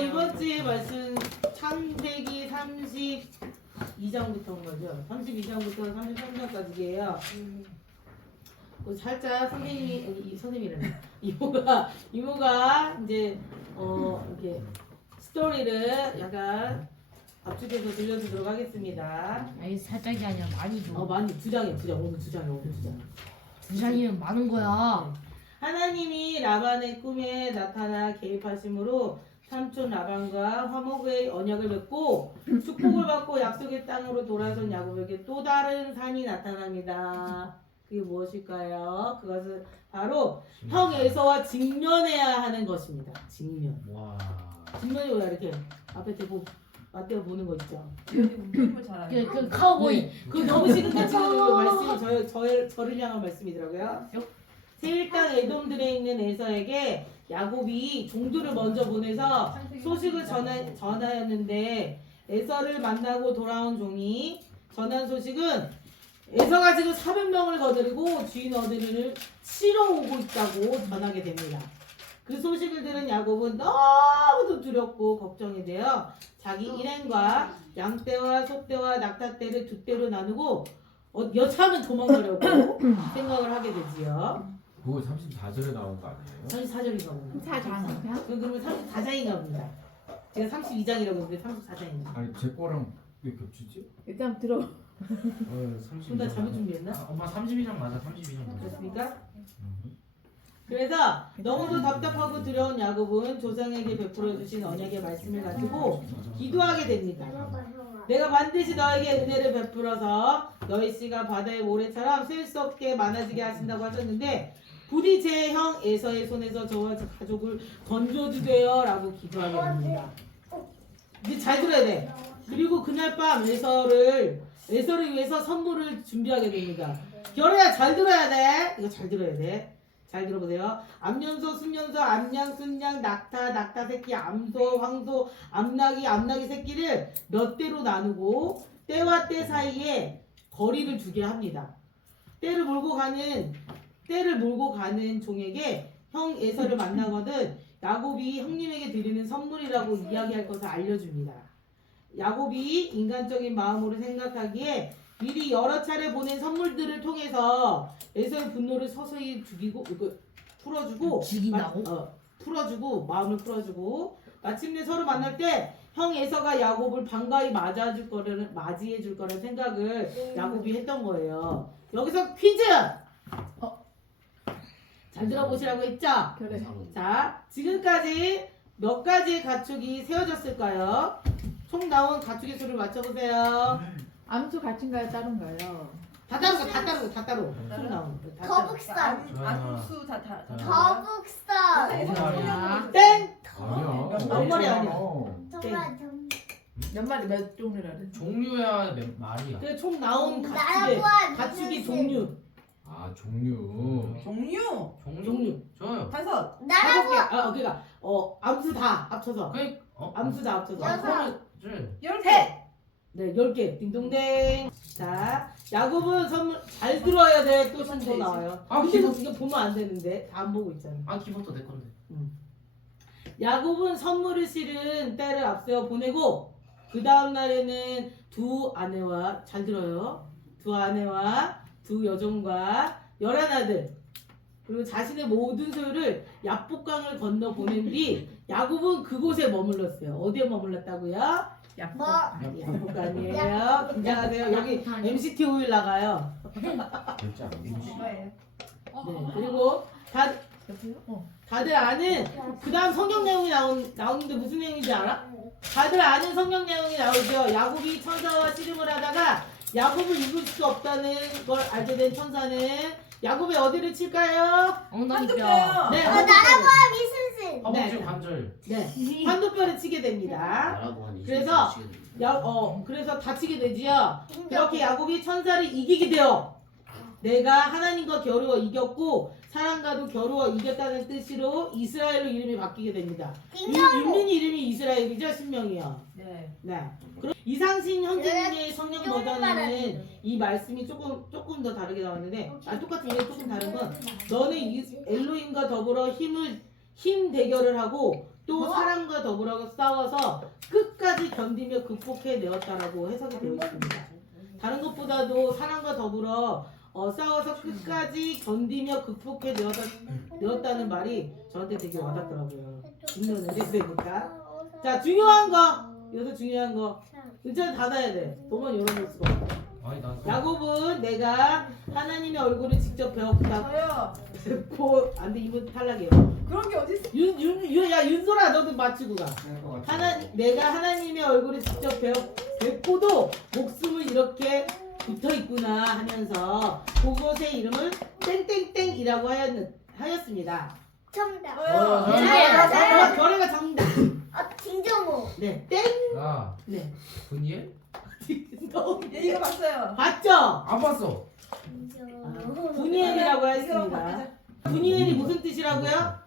이번 주에 말씀 창세기 32장부터 온 거죠. 32장부터 33장까지예요. 살짝 선생님이라네. 이모가 이제 이렇게 스토리를 약간 압축해서 들려주도록 하겠습니다. 아니 살짝이 아니라 많이 줘. 많이 두 장이에요. 오늘 두 장. 두 장이면 많은 거야. 하나님이 라반의 꿈에 나타나 개입하심으로 삼촌 라반과 화목의 언약을 맺고 축복을 받고 약속의 땅으로 돌아선 야곱에게 또 다른 산이 나타납니다. 그게 무엇일까요? 그것은 바로 형 에서와 직면해야 하는 것입니다. 직면. 와. 직면이 왜 이렇게 앞에 대고 맞대어 보는 거 있죠? 그 카우보이. 그 너무 싫은데 지금 말씀이 저를 향한 말씀이더라고요. 세일 땅 에돔들에 있는 에서에게 야곱이 종들을 먼저 보내서 소식을 전하였는데 에서를 만나고 돌아온 종이 전한 소식은 에서가 지금 400명을 거느리고 주인 어들을 치러 오고 있다고 전하게 됩니다. 그 소식을 들은 야곱은 너무도 두렵고 걱정이 되어 자기 일행과 양떼와 소떼와 낙타떼를 두 떼로 나누고 여차하면 도망가려고 생각을 하게 되지요. 그거 34절에 나온 거 아니에요? 34절인가 봅니다. 그러면 34장인가 봅니다. 제가 32장이라고 했는데 34장인가. 아니 제 거랑 왜 겹치지? 일단 들어. 그럼 나 잘못 준비했나? 엄마 32장 맞아. 32장 맞아. 그렇습니까? 그래서 너무도 답답하고 두려운 야곱은 조상에게 베풀어 주신 언약의 말씀을 가지고 기도하게 됩니다. 내가 반드시 너에게 은혜를 베풀어서 너희 씨가 바다의 모래처럼 셀 수 없게 많아지게 하신다고 하셨는데 부디 제 형 에서의 손에서 저와 제 가족을 건져주세요 라고 기도하게 됩니다. 이제 잘 들어야 돼. 그리고 그날 밤 에서를 위해서 선물을 준비하게 됩니다. 결혼야 잘 들어야 돼. 이거 잘 들어야 돼. 잘 들어보세요. 암연소, 순연소, 암양, 순양, 낙타 새끼, 암소, 황소, 암나기 새끼를 몇 대로 나누고 때와 때 사이에 거리를 두게 합니다. 때를 몰고 가는 종에게 형 에서를 만나거든 야곱이 형님에게 드리는 선물이라고 이야기할 것을 알려줍니다. 야곱이 인간적인 마음으로 생각하기에 미리 여러 차례 보낸 선물들을 통해서 에서의 분노를 서서히 풀어주고 마음을 풀어주고 마침내 서로 만날 때 형 에서가 야곱을 반가이 맞이해 줄 거라는 생각을 야곱이 했던 거예요. 여기서 퀴즈! 잘 들어보시라고 했죠? 그래. 자, 지금까지 몇 가지의 가축이 세워졌을까요? 총 나온 가축의 수를 맞춰보세요. 암수 같은가요? 다른가요? 다 따로. 총 나온. 거북선. 암수 거북선. 땡! 아니야. 앞머리 아니야. 정말 몇 마리 몇 종류라 그래? 종류야 몇 마리야? 그래, 총 나온 나라보아 가축의 종류. 아 종류. 종류. 저요. 나라보아. 그러니까 암수 다 합쳐서. 암수 다 합쳐서. 여섯. 셋! 네, 10개. 딩동댕. 자, 야곱은 선물 잘 들어야 돼. 또 선물 나와요. 근데 이거 보면 안 되는데. 다 안 보고 있잖아. 기본도 내 건데. 야곱은 선물을 실은 때를 앞세워 보내고 그 다음 날에는 두 아내와 잘 들어요. 두 아내와 두 여종과 11아들 그리고 자신의 모든 소유를 야복강을 건너 보낸 뒤 야곱은 그곳에 머물렀어요. 어디에 머물렀다고요? 뭐? 야복강이에요. 긴장하세요. 여기 MCT 오일 나가요. 진짜 안 되지. 네, 그리고 다들 아는 그 다음 성경 내용이 나오는데 무슨 내용인지 알아? 다들 아는 성경 내용이 나오죠. 야곱이 천사와 씨름을 하다가 야곱을 이길 수 없다는 걸 알게 된 천사는 야곱의 어디를 칠까요? 엉덩이뼈. 네, 나라보아 미술실. 허벅지 관절. 네, 환도뼈를 치게 됩니다. 그래서 그래서 다치게 되지요. 그렇게 야곱이 천사를 이기게 되어 내가 하나님과 겨루어 이겼고 사람과도 겨루어 이겼다는 뜻으로 이스라엘로 이름이 바뀌게 됩니다. 윤민이 이름이 이스라엘이죠? 신명이요. 네. 네. 그럼 이상신 현재의 성경 버전에는 이 말씀이 조금 더 다르게 나왔는데 똑같은데 조금 다른 건 너는 엘로힘과 더불어 힘 대결을 하고 또 사람과 더불어 싸워서 끝까지 견디며 극복해내었다라고 해석이 되어 있습니다. 다른 것보다도 사람과 더불어 싸워서 끝까지 견디며 극복해내었다는 말이 저한테 되게 와닿더라고요. 중요한 되니까. 자, 중요한 거. 여기서 중요한 거. 은찬 닫아야 돼. 너만 열어놓을 수가 없어. 아니 나 야곱은 내가 하나님의 얼굴을 직접 배웠다. 저요. 뵙고 안돼 이분 탈락이에요. 그런 게 어디 있어? 야 윤소라 너도 맞추고 가. 내가 하나님의 얼굴을 직접 뵙고도 목숨을 이렇게 붙어 있구나 하면서 그곳의 이름을 땡땡땡이라고 하였습니다. 정답. 저요. 결의가 정답. 김정호. 네, 땡. 야 네. 분이엘? 너 얘 이거 봤어요. 봤죠? 안 봤어. 분이엘이라고 이거 했습니다. 바뀌자. 분이엘이 무슨 뜻이라고요?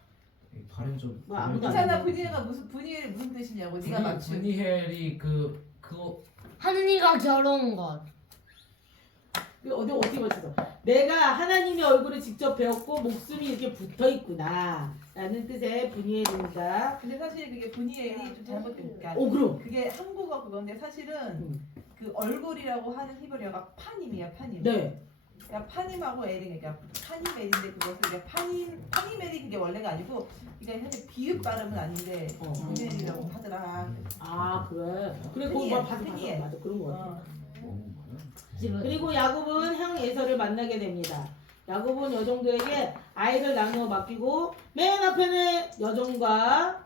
발음 좀. 뭐 아무도 안 괜찮아. 분이엘이 무슨 뜻이냐고. 네가 맞추. 분이엘이 그거 하느님과 겨루는 것. 어떻게 맞췄어? 내가 하나님의 얼굴을 직접 배웠고 목숨이 이렇게 붙어 있구나 라는 뜻의 분이엘입니다. 근데 사실 그게 분이엘이 좀 잘못된 게 오 그럼 그게 한국어 그건데 사실은 그 얼굴이라고 하는 히브리어가 파님이야 파님. 네. 그러니까 파님하고 에린 그러니까 파니멜인데 그것을 그러니까 파니멜이 그게 원래가 아니고 이게 사실 비읍 발음은 아닌데 분이엘이라고 하더라. 아 그래 그거 분이엘, 뭐 봐서 분이엘. 맞아 그런 거 같아. 어. 그리고 야곱은 형 에서를 만나게 됩니다. 야곱은 여종들에게 아이를 나누어 맡기고 맨 앞에는 여종과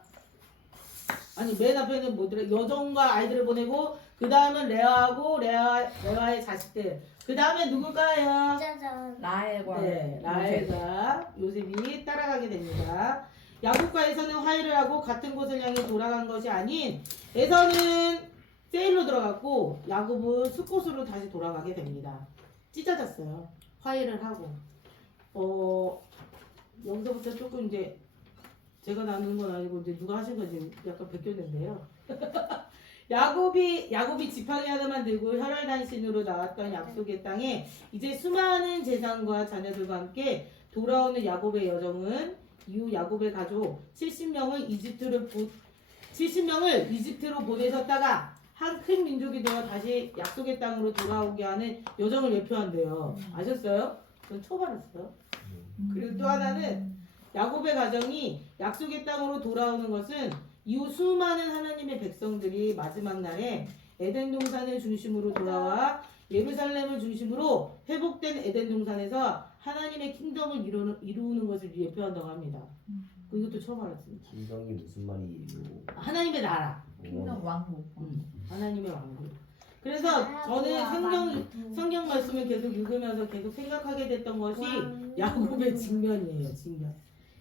아이들을 보내고 그 다음은 레아하고 레아의 자식들 그 다음에 누굴까요? 짜잔. 라엘과 네, 라헬과 요셉이 따라가게 됩니다. 야곱과 에서는 화해를 하고 같은 곳을 향해 돌아간 것이 아닌 에서는 세일로 들어갔고 야곱은 숫곳으로 다시 돌아가게 됩니다. 찢어졌어요. 화해를 하고 여기서부터 조금 이제 제가 나누는 건 아니고 이제 누가 하신 건지 약간 베꼈는데요. 야곱이 지팡이 하나만 들고 혈혈단신으로 나왔던 약속의 땅에 이제 수많은 재산과 자녀들과 함께 돌아오는 야곱의 여정은 이후 야곱의 가족 70명을 이집트로 보내셨다가 한 큰 민족이 되어 다시 약속의 땅으로 돌아오게 하는 여정을 예표한대요. 아셨어요? 전 처음 알았어요. 그리고 또 하나는 야곱의 가정이 약속의 땅으로 돌아오는 것은 이후 수많은 하나님의 백성들이 마지막 날에 에덴 동산을 중심으로 돌아와 예루살렘을 중심으로 회복된 에덴 동산에서 하나님의 킹덤을 이루는 것을 예표한다고 합니다. 이것도 처음 알았습니다. 킹덤이 무슨 말이에요? 하나님의 나라. 킹덤 왕국. 하나님의 왕국. 그래서 저는 성경 말씀을 계속 읽으면서 계속 생각하게 됐던 것이 야곱의 직면이에요. 직면.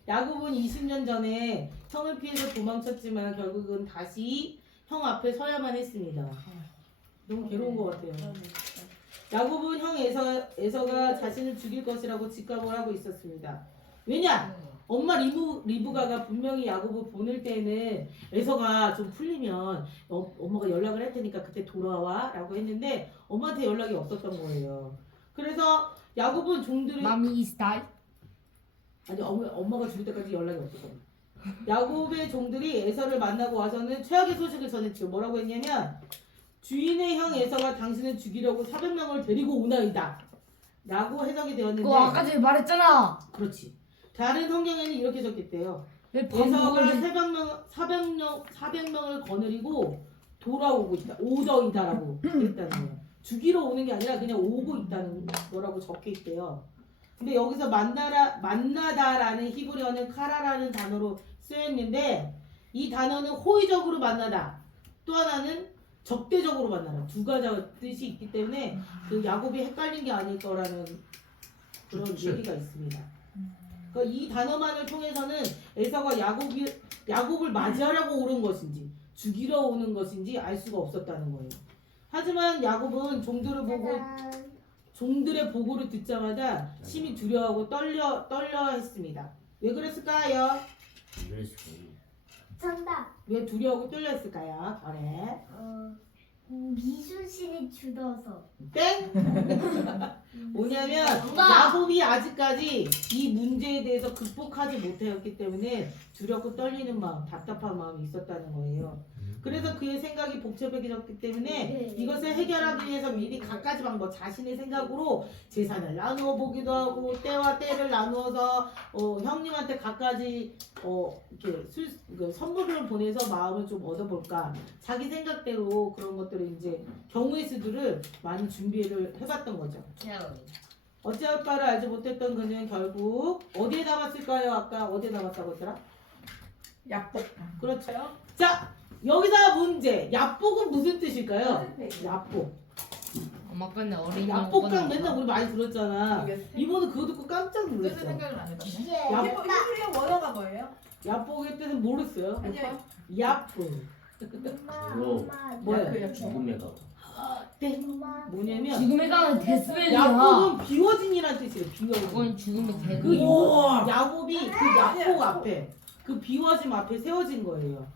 야곱은 20년 전에 형을 피해서 도망쳤지만 결국은 다시 형 앞에 서야만 했습니다. 너무 괴로운 것 같아요. 야곱은 형 에서가 자신을 죽일 것이라고 직감을 하고 있었습니다. 왜냐? 엄마 리브가가 분명히 야곱을 보낼 때는 에서가 좀 풀리면 엄마가 연락을 할 테니까 그때 돌아와 라고 했는데 엄마한테 연락이 없었던 거예요. 그래서 야곱은 종들을 마미 스타일. 아니 엄마가 죽을 때까지 연락이 없었던 거예요. 야곱의 종들이 에서를 만나고 와서는 최악의 소식을 전했죠. 뭐라고 했냐면 주인의 형 에서가 당신을 죽이려고 400명을 데리고 오나이다 라고 해석이 되었는데 그거 아까 전에 말했잖아. 그렇지. 다른 성경에는 이렇게 적혔대요. 왜 에서가 반복을 400명을 거느리고 돌아오고 있다. 오더이다라고 했다는 거예요. 죽이러 오는 게 아니라 그냥 오고 있다는 거라고 적혀 있대요. 근데 여기서 만나다라는 히브리어는 카라라는 단어로 쓰였는데 이 단어는 호의적으로 만나다. 또 하나는 적대적으로 만나다. 두 가지 뜻이 있기 때문에 그 야곱이 헷갈린 게 아닐 거라는 그런 그치. 얘기가 있습니다. 그러니까 이 단어만을 통해서는 에서가 야곱을 맞이하려고 오는 것인지 죽이러 오는 것인지 알 수가 없었다는 거예요. 하지만 야곱은 종들의 보고를 듣자마자 심히 두려워하고 떨려 했습니다. 왜 그랬을까요? 정답. 왜 두려워하고 떨려 했을까요? 그래. 미술실이 줄어서. 땡! 뭐냐면 정답! 야곱이 아직까지 이 문제에 대해서 극복하지 못하였기 때문에 두렵고 떨리는 마음, 답답한 마음이 있었다는 거예요. 그래서 그의 생각이 복잡해졌기 때문에 이것을 해결하기 위해서 미리 갖가지 방법, 자신의 생각으로 재산을 나누어 보기도 하고 때와 때를 나누어서 형님한테 갖가지 이렇게 선물을 보내서 마음을 좀 얻어볼까, 자기 생각대로 그런 것들을 이제 경우의 수들을 많이 준비를 해봤던 거죠. 어찌할 바를 알지 못했던 그는 결국 어디에 담았을까요? 아까 어디에 담았다고 했더라? 약복. 그렇죠. 자, 여기다 문제. 얍복은 무슨 뜻일까요? 얍복. 엄마 근데 어린이 얍복강 맨날 우리 많이 들었잖아. 모르겠어요. 이번에 그거 듣고 깜짝 뜻을 놀랐어. 생각을 안 해봤네. 야, 히브리어 원어가 뭐예요? 얍복의 뜻은 모르겠어요. 아니요. 얍복. 뭐예요? 그 죽음의 가. 네. 뭐냐면 죽음의 강은 데스벨이야. 얍복은 비워진이라는 뜻이에요. 비워진. 그건 죽음의 그 대구. 야곱이 그 얍복 앞에 그 비워짐 앞에 세워진 거예요.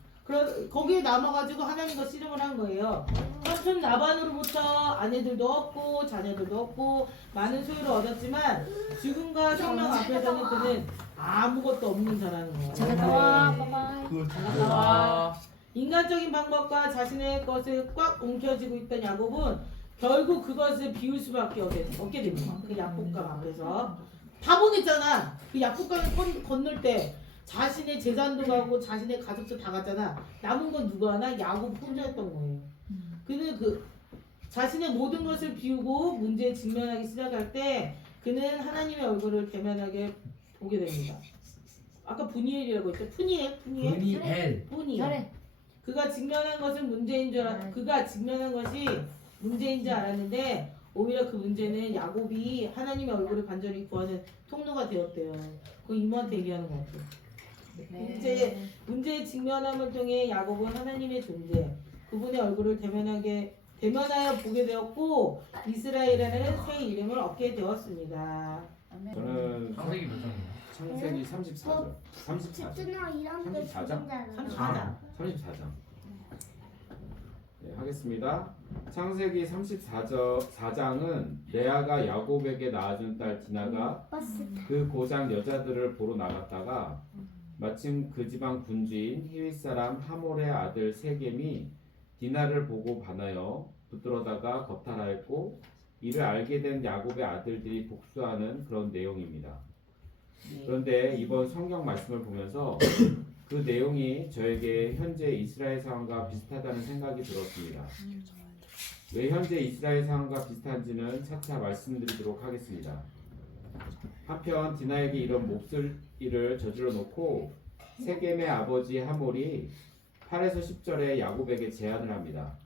거기에 남아가지고 하나님과 씨름을 한 거예요. 삼촌 라반으로부터 아내들도 얻고 자녀들도 얻고 많은 소유를 얻었지만 죽음과 생명 앞에서는 그는 아무것도 없는 자라는 거예요. 잘 갔다 와. 빠바이. 잘 갔다 와. 인간적인 방법과 자신의 것을 꽉 움켜쥐고 있던 야곱은 결국 그것을 비울 수밖에 없게 됩니다. 그 약복강 앞에서 다 보냈잖아. 그 약복강을 건널 때 자신의 재산도 가고 자신의 가족도 다 갔잖아. 남은 건 누가 하나? 야곱 혼자였던 거예요. 그는 그 자신의 모든 것을 비우고 문제에 직면하기 시작할 때 그는 하나님의 얼굴을 대면하게 보게 됩니다. 아까 분이엘이라고 했죠? 푸니엘? 분이엘. 잘해. 그가 직면한 것은 그가 직면한 것이 문제인 줄 알았는데 오히려 그 문제는 야곱이 하나님의 얼굴을 간절히 구하는 통로가 되었대요. 그거 이모한테 얘기하는 것 같아요. 문제에 직면함을 통해 야곱은 하나님의 존재, 그분의 얼굴을 대면하여 보게 되었고 이스라엘이라는 새 이름을 얻게 되었습니다. 저는 창세기 몇 장이야? 창세기 34절. 34절. 집중력 이런 게 34장? 죽는다는 34장. 34장. 네, 하겠습니다. 창세기 34장은 레아가 야곱에게 낳아준 딸 디나가 버스 그 고장 여자들을 보러 나갔다가 마침 그 지방 군주인 히윗 사람 하몰의 아들 세겜이 디나를 보고 반하여 붙들어다가 겁탈하였고 이를 알게 된 야곱의 아들들이 복수하는 그런 내용입니다. 그런데 이번 성경 말씀을 보면서 그 내용이 저에게 현재 이스라엘 상황과 비슷하다는 생각이 들었습니다. 왜 현재 이스라엘 상황과 비슷한지는 차차 말씀드리도록 하겠습니다. 한편 디나에게 이런 몹쓸 일을 저질러 놓고 세겜의 아버지 하몰이 8에서 10절에 야곱에게 제안을 합니다.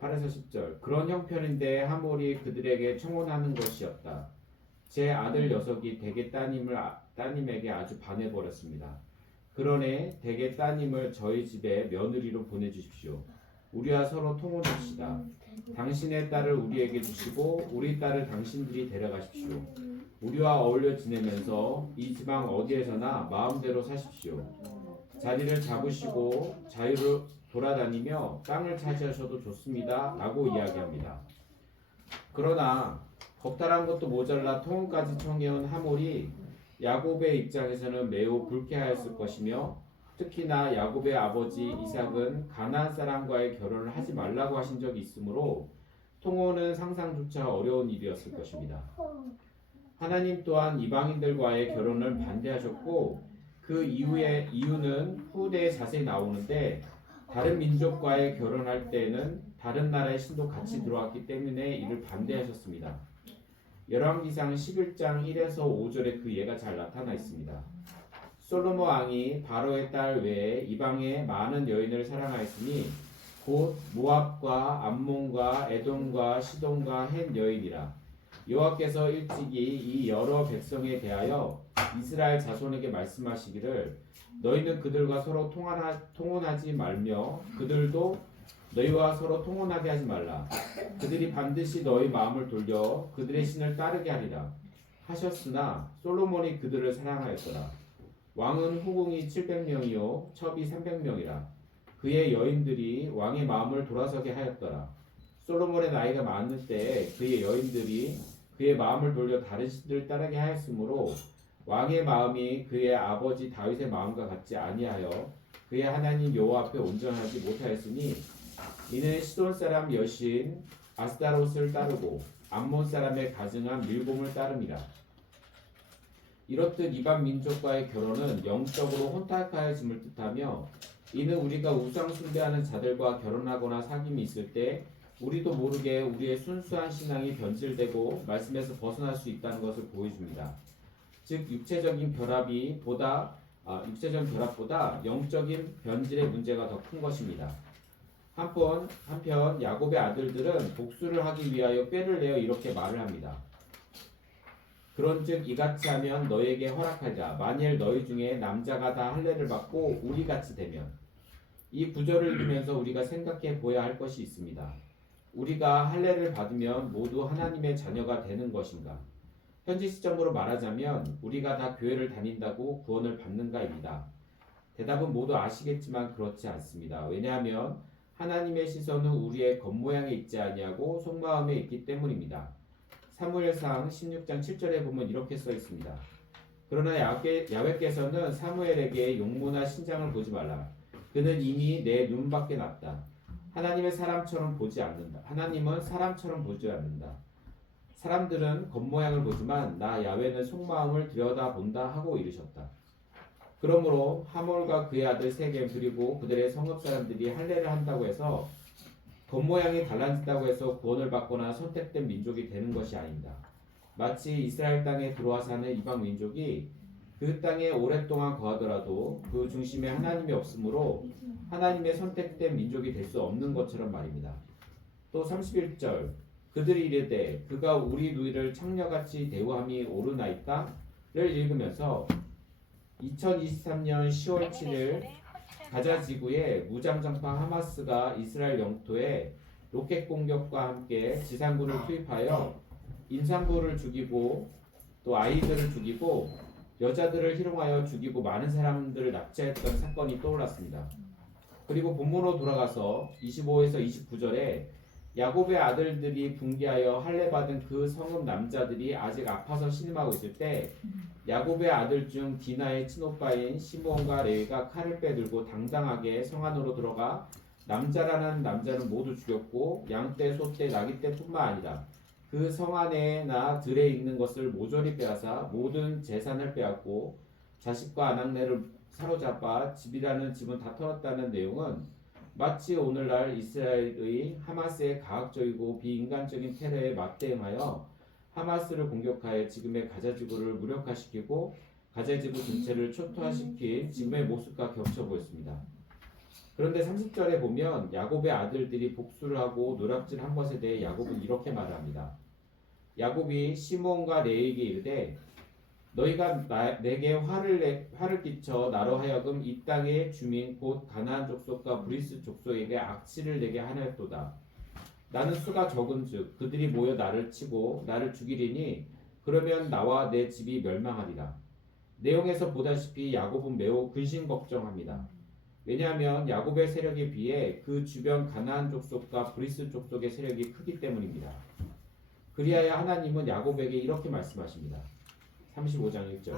8에서 10절 그런 형편인데 하몰이 그들에게 청혼하는 것이었다. 제 아들 녀석이 대개 따님에게 아주 반해버렸습니다. 그러니 대개 따님을 저희 집에 며느리로 보내주십시오. 우리와 서로 통혼합시다. 당신의 딸을 우리에게 주시고 우리 딸을 당신들이 데려가십시오. 우리와 어울려 지내면서 이 지방 어디에서나 마음대로 사십시오. 자리를 잡으시고 자유를 돌아다니며 땅을 차지하셔도 좋습니다. 라고 이야기합니다. 그러나 겁탈한 것도 모자라 통혼까지 청해온 하몰이 야곱의 입장에서는 매우 불쾌하였을 것이며 특히나 야곱의 아버지 이삭은 가나안 사람과의 결혼을 하지 말라고 하신 적이 있으므로 통혼은 상상조차 어려운 일이었을 것입니다. 하나님 또한 이방인들과의 결혼을 반대하셨고 그 이유는 후대에 자세히 나오는데 다른 민족과의 결혼할 때에는 다른 나라의 신도 같이 들어왔기 때문에 이를 반대하셨습니다. 열왕기상 11장 1에서 5절에 그 예가 잘 나타나 있습니다. 솔로몬 왕이 바로의 딸 외에 이방의 많은 여인을 사랑하였으니 곧 모압과 암몬과 에돔과 시돈과 헷 여인이라. 여호와께서 일찍이 이 여러 백성에 대하여 이스라엘 자손에게 말씀하시기를 너희는 그들과 서로 통혼하지 말며 그들도 너희와 서로 통혼하게 하지 말라. 그들이 반드시 너희 마음을 돌려 그들의 신을 따르게 하리라 하셨으나 솔로몬이 그들을 사랑하였더라. 왕은 후궁이 700명이요 첩이 300명이라. 그의 여인들이 왕의 마음을 돌아서게 하였더라. 솔로몬의 나이가 많을 때에 그의 여인들이 그의 마음을 돌려 다른 신들을 따르게 하였으므로 왕의 마음이 그의 아버지 다윗의 마음과 같지 아니하여 그의 하나님 여호와 앞에 온전하지 못하였으니 이는 시돈 사람 여신 아스다롯을 따르고 암몬 사람의 가증한 밀곰을 따름이라. 이렇듯 이방 민족과의 결혼은 영적으로 혼탁하여짐을 뜻하며 이는 우리가 우상 숭배하는 자들과 결혼하거나 사귐이 있을 때 우리도 모르게 우리의 순수한 신앙이 변질되고 말씀에서 벗어날 수 있다는 것을 보여줍니다. 즉 육체적인 결합보다 영적인 변질의 문제가 더 큰 것입니다. 한편 야곱의 아들들은 복수를 하기 위하여 꾀를 내어 이렇게 말을 합니다. 그런즉 이같이 하면 너에게 허락하자. 만일 너희 중에 남자가 다 할례를 받고 우리같이 되면. 이 구절을 읽으면서 우리가 생각해 보아야 할 것이 있습니다. 우리가 할례를 받으면 모두 하나님의 자녀가 되는 것인가? 현지 시점으로 말하자면 우리가 다 교회를 다닌다고 구원을 받는가입니다. 대답은 모두 아시겠지만 그렇지 않습니다. 왜냐하면 하나님의 시선은 우리의 겉모양에 있지 아니하고 속마음에 있기 때문입니다. 사무엘상 16장 7절에 보면 이렇게 써 있습니다. 그러나 야훼께서는 사무엘에게 용모나 신장을 보지 말라. 그는 이미 내 눈밖에 났다. 하나님은 사람처럼 보지 않는다. 사람들은 겉모양을 보지만 나 야훼는 속마음을 들여다본다 하고 이르셨다. 그러므로 하몰과 그의 아들 세겜 그리고 그들의 성읍 사람들이 할례를 한다고 해서 겉모양이 달라진다고 해서 구원을 받거나 선택된 민족이 되는 것이 아닙니다. 마치 이스라엘 땅에 들어와 사는 이방 민족이 그 땅에 오랫동안 거하더라도 그 중심에 하나님이 없으므로 하나님의 선택된 민족이 될 수 없는 것처럼 말입니다. 또 31절 그들이 이르되 그가 우리 누이를 창녀같이 대우함이 옳으나이까? 를 읽으면서 2023년 10월 7일 가자 지구의 무장정파 하마스가 이스라엘 영토에 로켓 공격과 함께 지상군을 투입하여 임산부를 죽이고 또 아이들을 죽이고 여자들을 희롱하여 죽이고 많은 사람들을 납치했던 사건이 떠올랐습니다. 그리고 본문으로 돌아가서 25에서 29절에 야곱의 아들들이 붕괴하여 할례받은 그 성읍 남자들이 아직 아파서 신음하고 있을 때 야곱의 아들 중 디나의 친오빠인 시므온과 레위가 칼을 빼들고 당당하게 성 안으로 들어가 남자라는 남자는 모두 죽였고 양떼, 소떼, 나귀떼뿐만 아니라 그 성 안에나 들에 있는 것을 모조리 빼앗아 모든 재산을 빼앗고 자식과 아낙네를 사로잡아 집이라는 집은 다 털었다는 내용은 마치 오늘날 이스라엘의 하마스의 가학적이고 비인간적인 테러에 맞대응하여 하마스를 공격하여 지금의 가자지구를 무력화시키고 가자지구 전체를 초토화시킨 지금의 모습과 겹쳐 보였습니다. 그런데 30절에 보면 야곱의 아들들이 복수를 하고 노략질한 것에 대해 야곱은 이렇게 말합니다. 야곱이 시므온과 레위에게 이르되 너희가 내게 화를 끼쳐 나로 하여금 이 땅의 주민 곧 가나안 족속과 브리스 족속에게 악취를 내게 하였도다. 나는 수가 적은즉 그들이 모여 나를 치고 나를 죽이리니 그러면 나와 내 집이 멸망하리라. 내용에서 보다시피 야곱은 매우 근심 걱정합니다. 왜냐하면 야곱의 세력에 비해 그 주변 가나안 족속과 브리스 족속의 세력이 크기 때문입니다. 그리하여 하나님은 야곱에게 이렇게 말씀하십니다. 35장 1절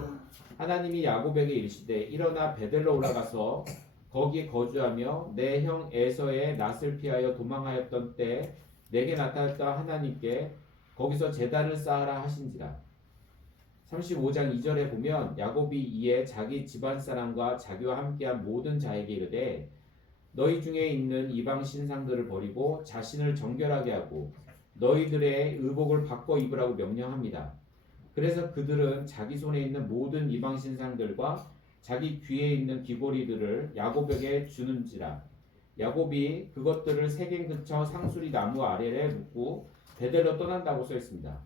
하나님이 야곱에게 이르시되 일어나 베델로 올라가서 거기 거주하며 내 형 에서의 낯을 피하여 도망하였던 때 내게 나타났던 하나님께 거기서 제단을 쌓으라 하신지라. 35장 2절에 보면 야곱이 이에 자기 집안 사람과 자기와 함께한 모든 자에게 이르되 너희 중에 있는 이방 신상들을 버리고 자신을 정결하게 하고 너희들의 의복을 바꿔 입으라고 명령합니다. 그래서 그들은 자기 손에 있는 모든 이방 신상들과 자기 귀에 있는 귀고리들을 야곱에게 주는지라. 야곱이 그것들을 세겜 근처 상수리 나무 아래에 묻고 베델로 떠난다고 써 있습니다.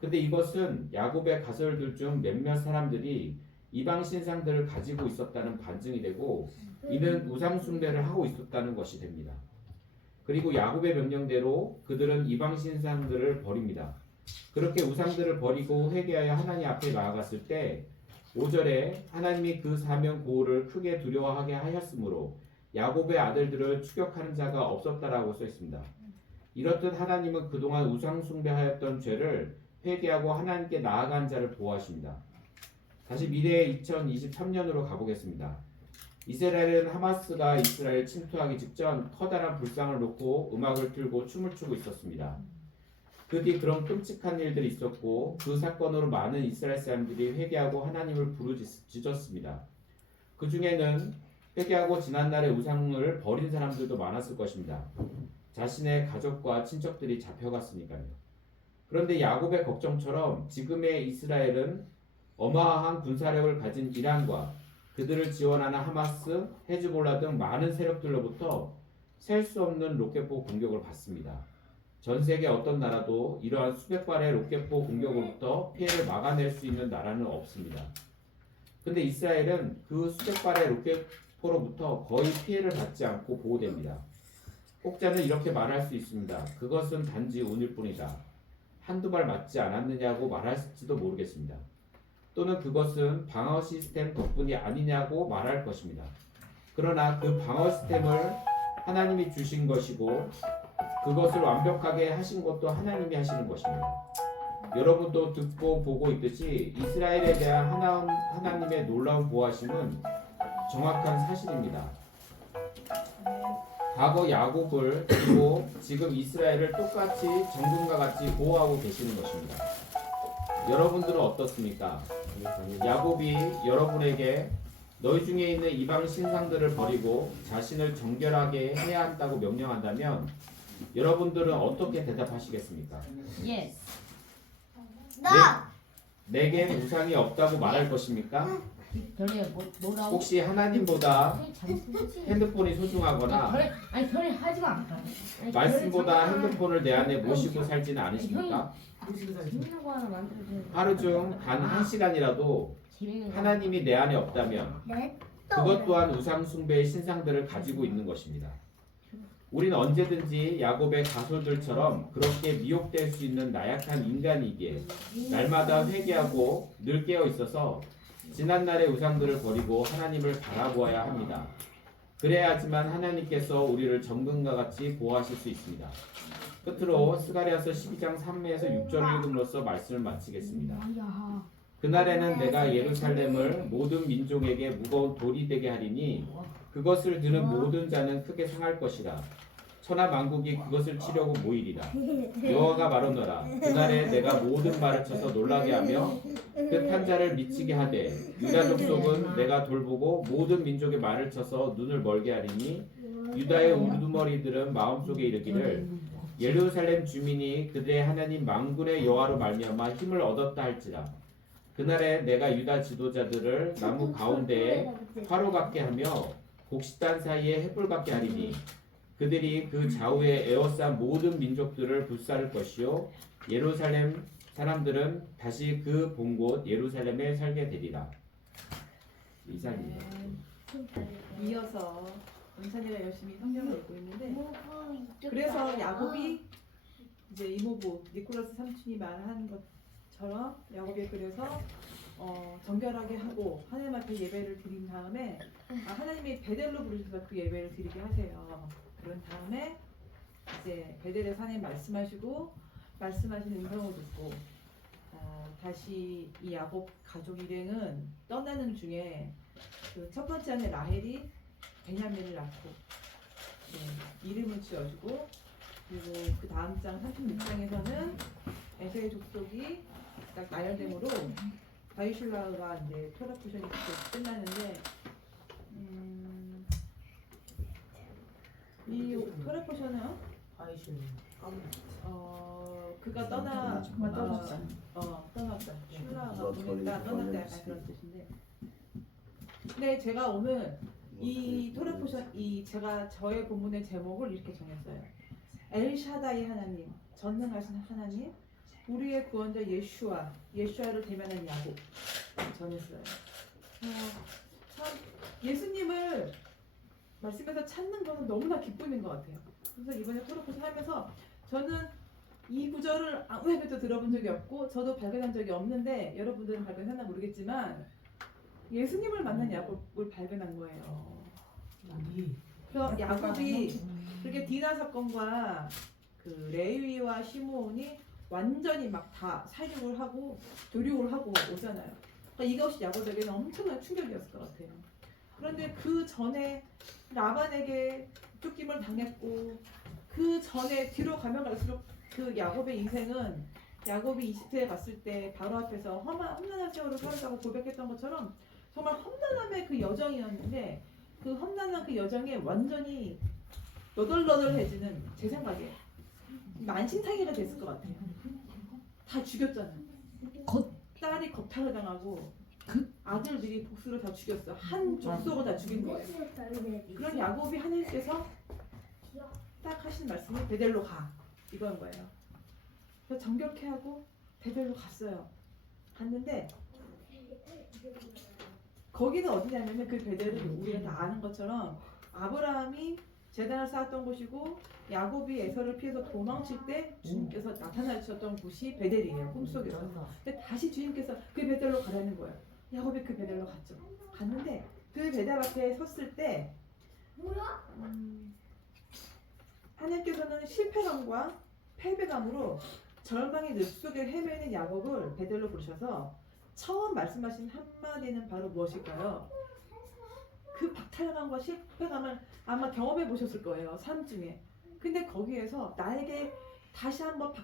근데 이것은 야곱의 가설들 중 몇몇 사람들이 이방 신상들을 가지고 있었다는 반증이 되고 이는 우상 숭배를 하고 있었다는 것이 됩니다. 그리고 야곱의 명령대로 그들은 이방 신상들을 버립니다. 그렇게 우상들을 버리고 회개하여 하나님 앞에 나아갔을 때 5절에 하나님이 그 사명 고울을 크게 두려워하게 하였으므로 야곱의 아들들을 추격하는 자가 없었다라고 써 있습니다. 이렇듯 하나님은 그동안 우상 숭배하였던 죄를 회개하고 하나님께 나아간 자를 보호하십니다. 다시 미래의 2023년으로 가보겠습니다. 이스라엘은 하마스가 이스라엘 침투하기 직전 커다란 불상을 놓고 음악을 틀고 춤을 추고 있었습니다. 그 뒤 그런 끔찍한 일들이 있었고 그 사건으로 많은 이스라엘 사람들이 회개하고 하나님을 부르짖었습니다. 그 중에는 회개하고 지난날의 우상을 버린 사람들도 많았을 것입니다. 자신의 가족과 친척들이 잡혀갔으니까요. 그런데 야곱의 걱정처럼 지금의 이스라엘은 어마어마한 군사력을 가진 이란과 그들을 지원하는 하마스, 헤즈볼라 등 많은 세력들로부터 셀 수 없는 로켓포 공격을 받습니다. 전 세계 어떤 나라도 이러한 수백 발의 로켓포 공격으로부터 피해를 막아낼 수 있는 나라는 없습니다. 근데 이스라엘은 그 수백 발의 로켓포로부터 거의 피해를 받지 않고 보호됩니다. 혹자는 이렇게 말할 수 있습니다. 그것은 단지 운일 뿐이다. 한두 발 맞지 않았느냐고 말할지도 모르겠습니다. 또는 그것은 방어 시스템 덕분이 아니냐고 말할 것입니다. 그러나 그 방어 시스템을 하나님이 주신 것이고 그것을 완벽하게 하신 것도 하나님이 하시는 것입니다. 여러분도 듣고 보고 있듯이 이스라엘에 대한 하나님의 놀라운 보호하심은 정확한 사실입니다. 과거 야곱을 그리고 지금 이스라엘을 똑같이 정금과 같이 보호하고 계시는 것입니다. 여러분들은 어떻습니까? 야곱이 여러분에게 너희 중에 있는 이방 신상들을 버리고 자신을 정결하게 해야 한다고 명령한다면 여러분들은 어떻게 대답하시겠습니까? 예스. 내겐 우상이 없다고 말할 것입니까? 별이 뭐라고? 혹시 하나님보다 잘못했지. 핸드폰이 소중하거나 아니 별이 하지 마. 아니, 말씀보다 별이 핸드폰을 내 안에 모시고 살지는 않으십니까? 재밌는 거 하나 만들어줘. 하루 중 단 1시간이라도 재밌는 거. 하나님이 내 안에 없다면 네. 그것 또한 우상 숭배의 신상들을 가지고 있는 것입니다. 우리는 언제든지 야곱의 가솔들처럼 그렇게 미혹될 수 있는 나약한 인간이기에 날마다 회개하고 늘 깨어 있어서 지난날의 우상들을 버리고 하나님을 바라보아야 합니다. 그래야지만 하나님께서 우리를 정금과 같이 보호하실 수 있습니다. 끝으로 스가랴서 12장 3에서 6절을 읽음으로써 말씀을 마치겠습니다. 그날에는 내가 예루살렘을 모든 민족에게 무거운 돌이 되게 하리니 그것을 드는 모든 자는 크게 상할 것이라. 천하 만국이 그것을 치려고 모이리라. 여호와가 말하노라. 그날에 내가 모든 말을 쳐서 놀라게 하며 그 탄 자를 미치게 하되 유다 족속은 내가 돌보고 모든 민족의 말을 쳐서 눈을 멀게 하리니 유다의 우두머리들은 마음속에 이르기를 예루살렘 주민이 그들의 하나님 만군의 여호와로 말미암아 힘을 얻었다 할지라. 그날에 내가 유다 지도자들을 나무 가운데에 화로 같게 하며 곡식단 사이에 횃불 같게 하리니 그들이 그 좌우에 에워싼 모든 민족들을 불사를 것이요 예루살렘 사람들은 다시 그 본 곳 예루살렘에 살게 되리라. 이상입니다. 이어서 은찬이가 열심히 성경을 읽고 있는데 그래서 야곱이 이제 이모부 니콜라스 삼촌이 말하는 것처럼 야곱이 그래서 정결하게 하고 하나님 앞에 예배를 드린 다음에 하나님이 베델로 부르셔서 그 예배를 드리게 하세요. 그런 다음에 이제 베델에서 하나님 말씀하시는 음성을 듣고 다시 이 야곱 가족 일행은 떠나는 중에 그 첫 번째 아내 라헬이 베냐민을 낳고 이름을 지어주고 그리고 그 다음 장 36장에서는 에서의 족속이 딱 나열됨으로 바이슐라가 이제 토라 포션이 끝나는데 이 토라 포션은 그가 떠났다. 슐라가 보냈다, 떠났다 약간 그런 뜻인데. 근데 제가 오늘 이 토라 포션 제가 저의 본문의 제목을 이렇게 정했어요. 엘샤다이 하나님, 전능하신 하나님, 우리의 구원자 예슈아를 대면한 야곱 정했어요. 참 예수님을 말씀에서 찾는 것은 너무나 기쁨인 것 같아요. 그래서 이번에 토라 포션 하면서 저는 이 구절을 아무에게도 들어본 적이 없고 저도 발견한 적이 없는데 여러분들은 발견했나 모르겠지만 예수님을 만난 야곱을 발견한 거예요. 그래서 야곱이 그렇게 디나 사건과 그 레위와 시므온이 완전히 막 다 살육을 하고 도륙을 하고 오잖아요. 그러니까 이것이 야곱에게는 엄청난 충격이었을 것 같아요. 그런데 그 전에 라반에게 쫓김을 당했고 그 전에 뒤로 가면 갈수록 그 야곱의 인생은 야곱이 이집트에 갔을 때 바로 앞에서 험난한 세월을 살았다고 고백했던 것처럼 정말 험난함의 그 여정이었는데 그 험난한 그 여정에 완전히 너덜너덜해지는 제 생각에 만신창이가 됐을 것 같아요. 다 죽였잖아요. 딸이 겁탈을 당하고 아들들이 복수를 다 죽였어. 한 족속을 다 죽인 거예요. 그런 야곱이 하나님께서 딱 하신 말씀이 베델로 가 이건 거예요. 그래서 정결케 하고 베델로 갔어요. 갔는데 거기는 어디냐면은 그 베델은 우리가 다 아는 것처럼 아브라함이 제단을 쌓았던 곳이고 야곱이 에서를 피해서 도망칠 때 주님께서 나타나셨던 곳이 베델이에요. 꿈속에서. 근데 다시 주님께서 그 베델로 가라는 거예요. 야곱이 그 베델로 갔죠. 갔는데 그 베델 앞에 섰을 때 하나님께서는 실패감과 패배감으로 절망의 늪 속에 헤매는 야곱을 베델로 부르셔서 처음 말씀하신 한마디는 바로 무엇일까요? 그 박탈감과 실패감을 아마 경험해 보셨을 거예요. 삶 중에. 근데 거기에서 나에게 다시 한번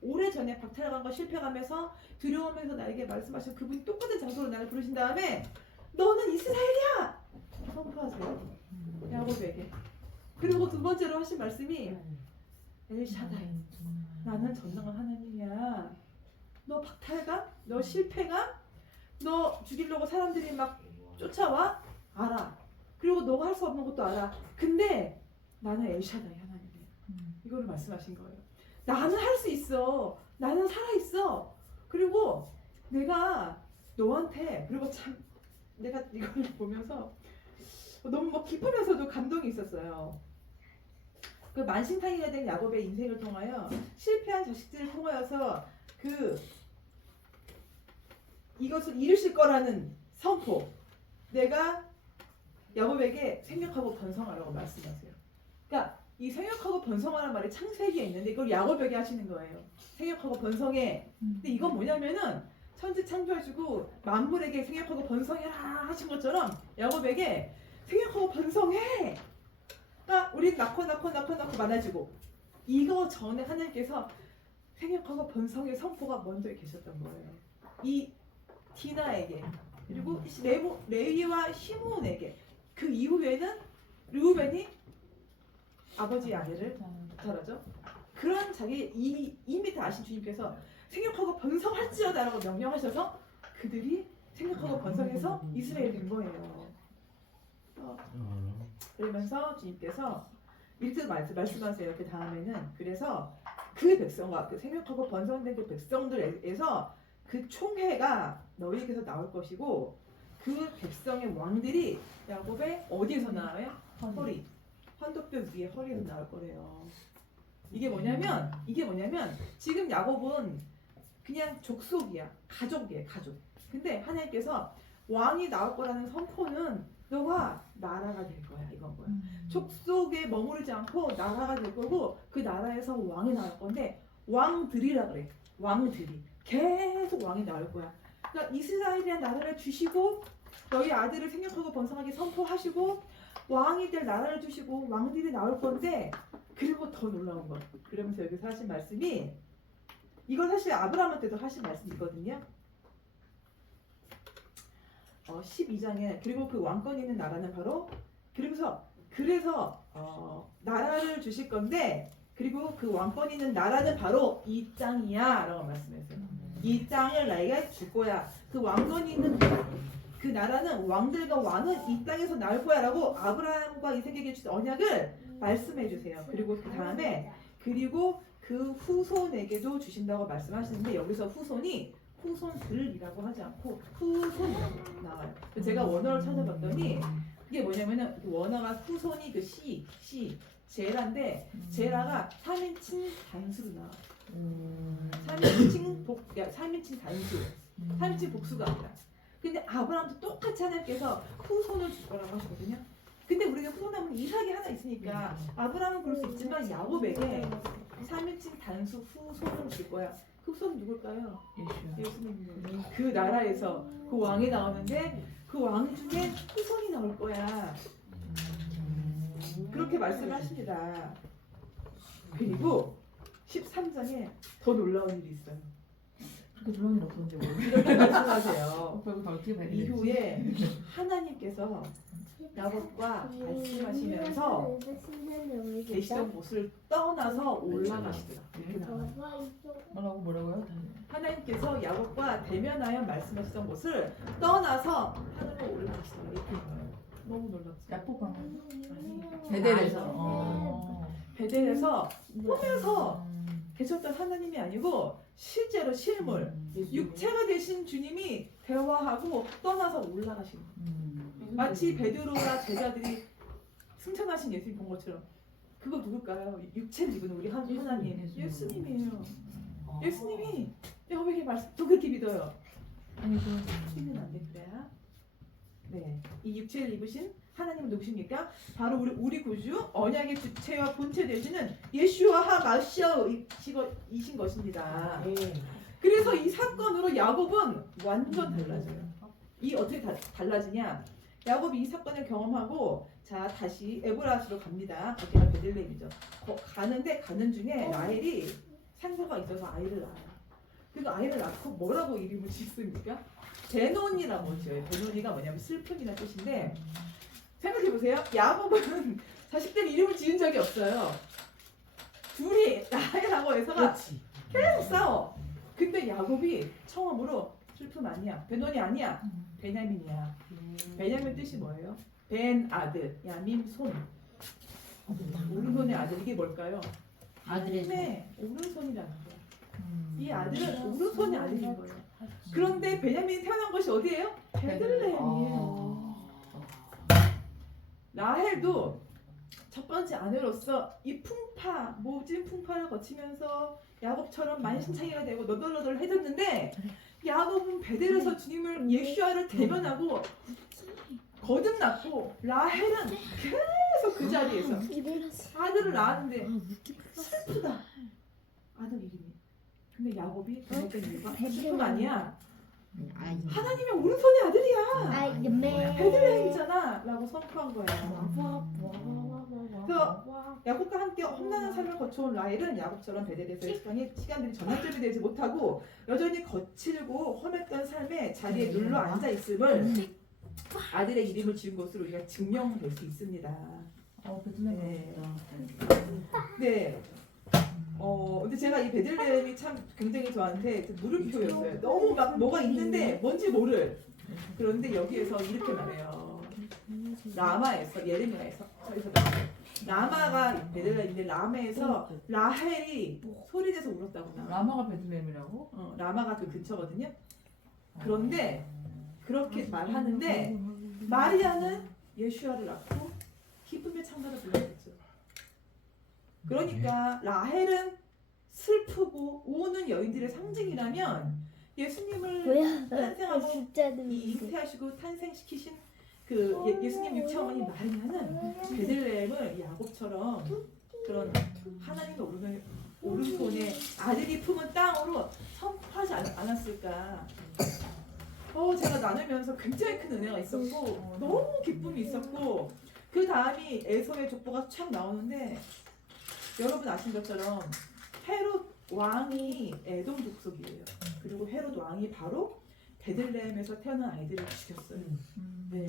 오래전에 박탈감과 실패감에서 두려움에서 나에게 말씀하신 그분이 똑같은 장소로 나를 부르신 다음에 너는 이스라엘이야! 선포하세요. 야곱에게. 그리고 두 번째로 하신 말씀이 엘샤다이. 나는 전능한 하나님이야. 너 박탈감? 너 실패감? 너 죽이려고 사람들이 막 쫓아와? 알아. 그리고 너가 할 수 없는 것도 알아. 근데 나는 엘샤다이 하나님이야. 이거를 말씀하신 거예요. 나는 할 수 있어. 나는 살아있어. 그리고 내가 너한테 그리고 참 내가 이걸 보면서 너무 막 기쁘면서도 감동이 있었어요. 그 만신탕이가 된 야곱의 인생을 통하여 실패한 자식들을 통하여서 이것을 이루실 거라는 선포. 내가 야곱에게 생육하고 번성하라고 말씀하세요. 그러니까 이 생육하고 번성하라는 말이 창세기에 있는데 이걸 야곱에게 하시는 거예요. 생육하고 번성해. 근데 이건 뭐냐면은 천지 창조하시고 만물에게 생육하고 번성해라 하신 것처럼 야곱에게 생육하고 번성해. 그러니까 우리 낳고 많아지고 이거 전에 하나님께서 생육하고 번성의 선포가 먼저 계셨던 거예요. 이 디나에게 그리고 레위와 시므온에게. 그 이후에는 르우벤이 아버지의 아내를 달아죠. 그런 이미 다 아신 주님께서 생육하고 번성할지어다라고 명령하셔서 그들이 생육하고 번성해서 이스라엘이 된 거예요. 그러면서 주님께서 이렇게 말씀하세요. 그 다음에는 그래서 그 백성과 그 생육하고 번성된 그 백성들에서 그 총회가 너희에게서 나올 것이고 그 백성의 왕들이 야곱의 어디에서 나와요? 허리. 환독뼈 위에 허리에서 나올 거래요. 이게 뭐냐면 지금 야곱은 그냥 족속이야. 가족이에요. 가족. 근데 하나님께서 왕이 나올 거라는 선포는 너가 나라가 될 거야. 이건 거야. 족속에 머무르지 않고 나라가 될 거고 그 나라에서 왕이 나올 건데 왕들이라 그래. 왕들이. 계속 왕이 나올 거야. 그러니까 이스라엘이란 나라를 주시고 너희 아들을 생육하고 번성하게 선포하시고 왕이 될 나라를 주시고 왕들이 나올 건데 그리고 더 놀라운 거. 그러면서 여기서 하신 말씀이 이건 사실 아브라함한테도 하신 말씀이거든요. 12장에 그리고 그 왕권 있는 나라는 바로 그래서 나라를 주실 건데 그리고 그 왕권 있는 나라는 바로 이 땅이야 라고 말씀했어요. 이 땅을 나에게 줄 거야. 그 왕권이 있는 그 나라는 왕들과 왕은 이 땅에서 나올 거야 라고 아브라함과 이삭에게 주신 언약을 말씀해 주세요. 그리고 그 다음에 그리고 그 후손에게도 주신다고 말씀하시는데 여기서 후손들이라고 하지 않고 후손이라고 나와요. 제가 원어를 찾아봤더니 이게 뭐냐면은 원어가 후손이 그 제라인데 제라가 3인칭 단수로 나와. 3인칭 단수. 3인칭 복수가 아니라. 근데 아브라함도 똑같이 하나님께서 후손을 줄 거라고 하시거든요. 근데 우리가 후손하면 이삭이 하나 있으니까 아브라함은 그럴 수 있지만 야곱에게 3인칭 단수 후손을 줄 거야. 후손 누굴까요? 예수님. 그 나라에서 그 왕이 나오는데 그 왕 중에 후손이 나올 거야. 그렇게 말씀하십니다. 그리고 13장에 더 놀라운 일이 있어요. 그렇게 놀라운 일 없었는데 뭐. 이렇게 말씀하세요. 결국 다 어떻게 발견했지? 이후에 하나님께서 야곱과 말씀하시면서 계시던 곳을 떠나서 올라가시더라. 이렇게 나와요. 뭐라고요? 하나님께서 야곱과 대면하여 말씀하시던 곳을 떠나서 하늘로 올라가시더라. 이렇게 나와요. 너무 놀랍죠. 야포강. 아니, 베델에서. 베델에서 보면서 계셨던 하나님이 아니고 실제로 실물 육체가 되신 주님이 대화하고 떠나서 올라가신 거예요. 마치 베드로와 제자들이 승천하신 예수님 본 것처럼. 그거 누굴까요? 육체를 입은 우리 하나님 예수님이에요. 예수님이 여호와의 말씀 또 그렇게 믿어요. 아니 그 믿으면 안 돼. 그래야. 네, 이 육체를 입으신 하나님은 누구십니까? 바로 우리 구주 언약의 주체와 본체 되시는 예슈와 하마시아이신 것입니다. 그래서 이 사건으로 야곱은 완전 달라져요. 이 어떻게 달라지냐? 야곱이 이 사건을 경험하고 자 다시 에브라스로 갑니다. 거기가 베들레헴이죠. 가는데 가는 중에 라헬이 상처가 있어서 아이를 낳아요. 그리고 아이를 낳고 뭐라고 이름을 짓습니까? 베노니라고 지어요. 베노니가 뭐냐면 슬픔이라는 뜻인데 생각해보세요. 야곱은 자식들 이름을 지은 적이 없어요. 둘이 라헬하고 에서가 계속 싸워. 근데 야곱이 처음으로 슬픔 아니야. 베노니 아니야. 베냐민이야. 베냐민 뜻이 뭐예요? 벤 아들, 야민 손. 오른손의 아들 이게 뭘까요? 아들의 네, 오른손이라는 거예요. 이 아들은 오른손의 아들인 거예요. 그런데 베냐민이 태어난 것이 어디예요? 베들레헴이에요. 라헬도 첫 번째 아내로서 이 풍파, 모진 풍파를 거치면서 야곱처럼 만신창이가 되고 너덜너덜해졌는데 야곱은 베델에서 주님을 예수아를 대면하고 거듭났고 라헬은 계속 그 자리에서 아들을 낳았는데 슬프다. 아들 이름이. 근데 야곱이 그랬던 이유가 슬픔 아니야. 하나님의 오른손의 아들이야. 베들레헴이잖아 라고 선포한 거예요. 그래서 야곱과 함께 험난한 삶을 거쳐온 라헬은 야곱처럼 베델에서의 시간들이 전환점이 되지 못하고 여전히 거칠고 험했던 삶의 자리에 눌러 앉아 있음을 아들의 이름을 지은 것으로 우리가 증명될 수 있습니다. 네. 네. 근데 제가 이 베들레헴이 참 굉장히 저한테 물음표였어요. 너무 막 뭐가 있는데 뭔지 모를. 그런데 여기에서 이렇게 말해요. 라마에서 예레미야에서 라마가 베들레헴인데 라마에서 라헬이 소리내서 울었다고 나와. 라마가 베들레헴이라고? 라마가 그 근처거든요. 그런데 그렇게 말하는데 마리아는 예수아를 낳고 기쁨의 창가를 불렀죠. 그러니까 라헬은 슬프고 우는 여인들의 상징이라면 예수님을 탄생하고 잉태하시고 탄생시키신 그 예수님 육체 어머니 마리아는 베들레헴을 야곱처럼 그런 하나님의 오른손에 아들이 품은 땅으로 선포하지 않았을까. 제가 나누면서 굉장히 큰 은혜가 있었고 너무 기쁨이 있었고 그 다음이 에서의 족보가 쫙 나오는데 여러분 아신 것처럼 헤롯 왕이 에돔 족속이에요. 그리고 헤롯 왕이 바로 베들레헴에서 태어난 아이들을 죽였어요. 네.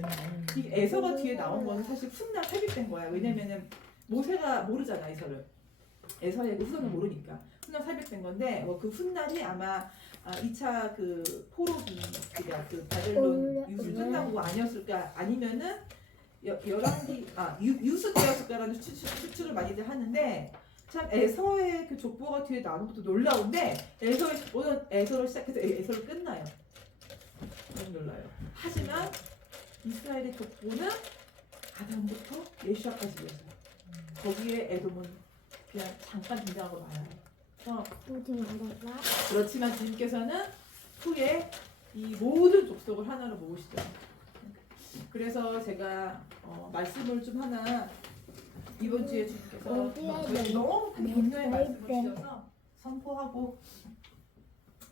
이 에서가 뒤에 나온 거는 사실 훗날 삽입된 거야. 왜냐면은 모세가 모르잖아 에서를. 에서의 그 후손을 모르니까 훗날 삽입된 건데 그 훗날이 아마 2차 그 포로기 그 바벨론 유수 끝나고 아니었을까 아니면은 유수 때였을까라는 추측을 많이들 하는데 참 에서의 그 족보가 뒤에 나오는 것도 놀라운데 에서의 족보는 에서로 시작해서 에서로 끝나요. 너무 놀라요. 하지만 이스라엘의 족보는 아담부터 예수아까지 이어져요. 거기에 에돔은 그냥 잠깐 등장하고 말아요. 그렇지만 주님께서는 후에 이 모든 족속을 하나로 모으시죠. 그래서 제가 말씀을 좀 하나 이번 주에 주님께서 너무 큰 권면의 말씀을 주셔서 선포하고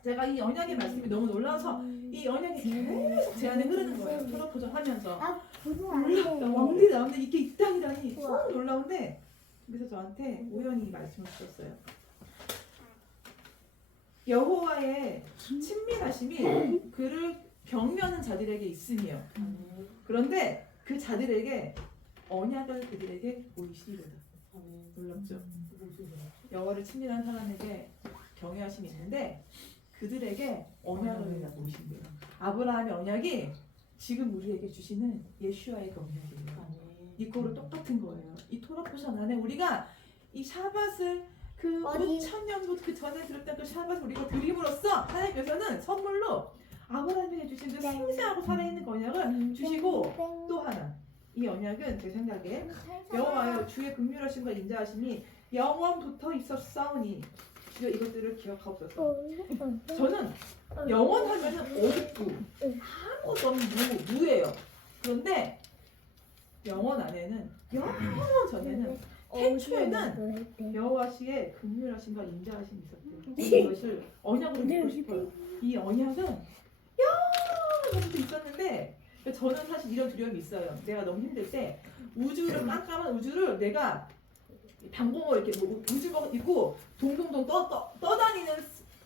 제가 이 언약의 말씀이 너무 놀라워서 이 언약이 계속 제 안에 흐르는 거예요. 토라포전하면서 왕들이 나오는데 이게 이 땅이라니 너무 놀라운데 그래서 저한테 우연히 말씀을 주셨어요. 여호와의 친밀하심이 그를 경외하는 자들에게 있으며 그런데 그 자들에게 언약을 그들에게 보이시리로다. 놀랍죠? 여호와를 친밀한 사람에게 경외하심이 있는데 그들에게 언약을 내가 보이신대요. 아브라함의 언약이 지금 우리에게 주시는 예슈아의 그 언약이에요. 이거로 똑같은 거예요. 이 토라포션 안에 우리가 이 샤밧을 그 어디? 5,000년도 그 전에 들었던 그 샤밧을 우리가 드림으로써 하나님께서는 선물로 아브라함에게 주신 그 생생하고 살아있는 그 언약을 주시고 또 하나 이 언약은 제 생각에 여호와여 주의 긍휼하심과 인자하심이 영원부터 있었사오니 주여 이것들을 기억하옵소서. 저는 영원하면은 어둡고 아무것도 없는 무예요. 그런데 영원 안에는 영원 전에는 태초에는 여호와시의 긍휼하심과 인자하심이 있었대요. 이것을 언약으로 믿고 싶어요. 이 언약은 영원부터 있었는데 저는 사실 이런 두려움이 있어요. 내가 너무 힘들 때 우주를 깜깜한 우주를 내가 방공을 이렇게 뭐 우주가 있고 동동동 떠다니는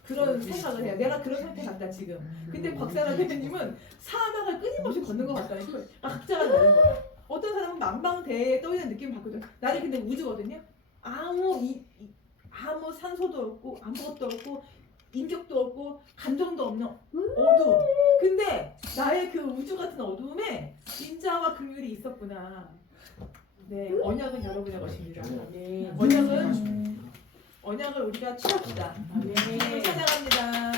그런 생각을 해요. 내가 그런 상태 같다 지금. 근데 박사라 대표님은 사막을 끊임없이 걷는 것 같다니까 각자가 다른 거야. 어떤 사람은 만방대에 떠있는 느낌을 받거든. 나는 근데 우주거든요. 아무 산소도 없고 아무것도 없고 인격도 없고 감정도 없는 어두움. 근데 나의 그 우주 같은 어두움에 인자와 긍휼이 있었구나. 네, 언약은 여러분의 것입니다. 언약을 우리가 취합시다. 찬양합니다.